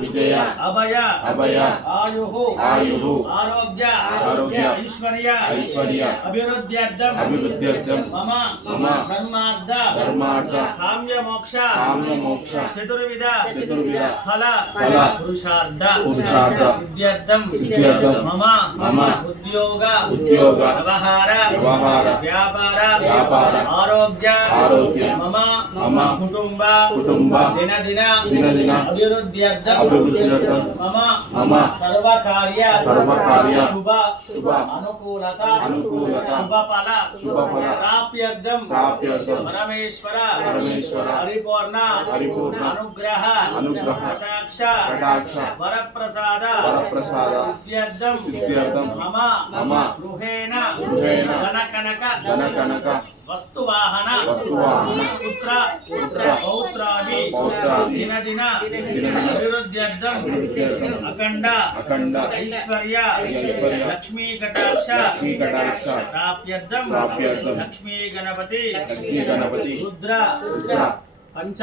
విజయ అభయ అభయ ఆయుః ఆయుః ఆరోగ్య ఆరోగ్య ఐశ్వర్య ఐశ్వర్య అభివృద్ధ్యర్థం అభివృద్ధ్యర్థం మమ మమ ధర్మార్థ ధర్మార్థ కామ్య మోక్ష చతుర్విధ ఫల పురుషార్థ సిద్ధ్యర్థం మమ ఉద్యోగ వ్యవహార వ్యాపార ఆరోగ్య మమ కుటుంబ దినదిన అభివృద్ధ్యర్థం మమ సర్వకార్య శుభ అనుకూలత శుభఫల ప్రాప్యర్థం పరమేశ్వర పరిపూర్ణ అనుగ్రహ కటాక్ష వరప్రసాద సిద్ధ్యర్థం మమ గృహేణ ధనకనక వస్తువాహన పుత్ర పౌత్రాది దినదిన అభివృద్ధ్యర్థం అఖండ ఐశ్వర్య లక్ష్మీ కటాక్ష ప్రాప్యర్థం లక్ష్మీ గణపతి రుద్ర పంచ